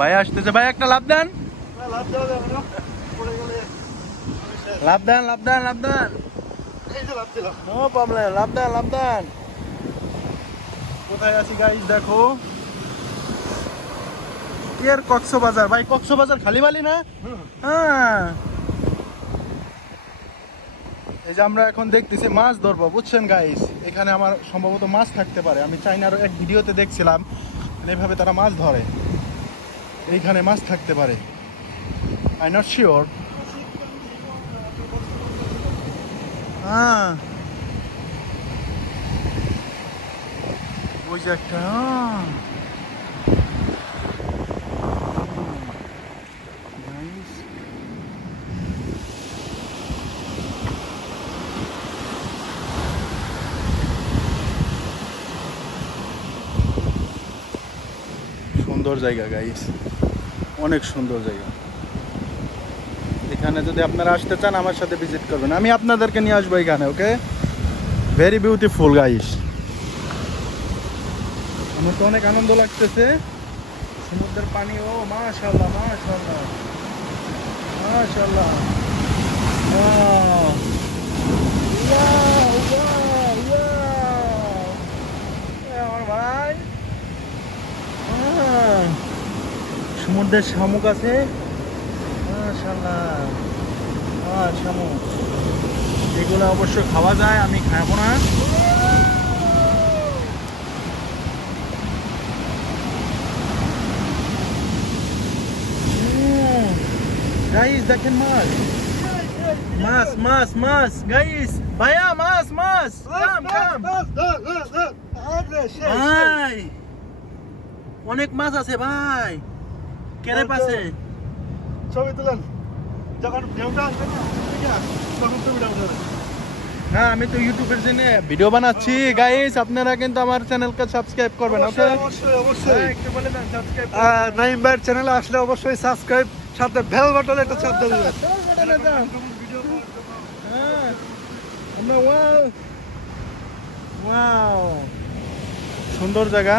ভাই আসতেছে, ভাই একটা লাভ দেন, লাভ দেন, লাভ দেন, লাভ দেন, নো প্রবলেম, লাভ দেন, লাভ দেন। কোথায় আছি গাইস দেখো, এর কক্সবাজার। ভাই কক্সবাজার খালি বালি না? হ্যাঁ, এই যে আমরা এখন দেখতেছি মাছ ধরবো, বুঝছেন গাইস। এখানে আমার সম্ভবত মাছ থাকতে পারে, আমি চাইনার এক ভিডিওতে দেখছিলাম এইভাবে তারা মাছ ধরে, এইখানে মাছ থাকতে পারে, আই নট শিওর। হ্যাঁ ওই যে একটা, সুন্দর জায়গা গাইস, অনেক সুন্দর জায়গা। এখানে যদি আপনারা আসতে চান আমার সাথে ভিজিট করবেন, আমি আপনাদেরকে নিয়ে আসবো এখানে। ওকে, ভেরি বিউটিফুল গাইস। আমার তো অনেক আনন্দ লাগতেছে, সমুদ্রের পানি। ও মাশাআল্লাহ, মাশাআল্লাহ, মাশাআল্লাহ, ওয়াও ওয়াও ওয়াও ওয়াও, আমার ভাই সমুদ্রের শামুক আছে, মাশাআল্লাহ, শামুক। এগুলো অবশ্য খাওয়া যায়, আমি খাবো না। গাইস দেখেন মাছ, মাছ, মাছ, মাছ গাইস, ভাইয়া মাছ, মাছ, কাম কাম ভাই, অনেক মাছ আছে ভাই, কেরে পাশে। ছবি তুলেন যখন ঢেউটা আসবে না তখন ছবিটা উঠাবেন। হ্যাঁ, আমি তো ইউটিউবের জন্য ভিডিও বানাচ্ছি গাইস, আপনারা কিন্তু আমার চ্যানেলকে সাবস্ক্রাইব করবেন। ওকে, অবশ্যই অবশ্যই একটু বলে দেন সাবস্ক্রাইব। নাইম ভাইয়ের চ্যানেলে আসলে অবশ্যই সাবস্ক্রাইব, সাথে বেল বাটনে একটা চাপ দিয়ে দিবেন। হ্যাঁ, আমরা ওয়াও ওয়াও, সুন্দর জায়গা।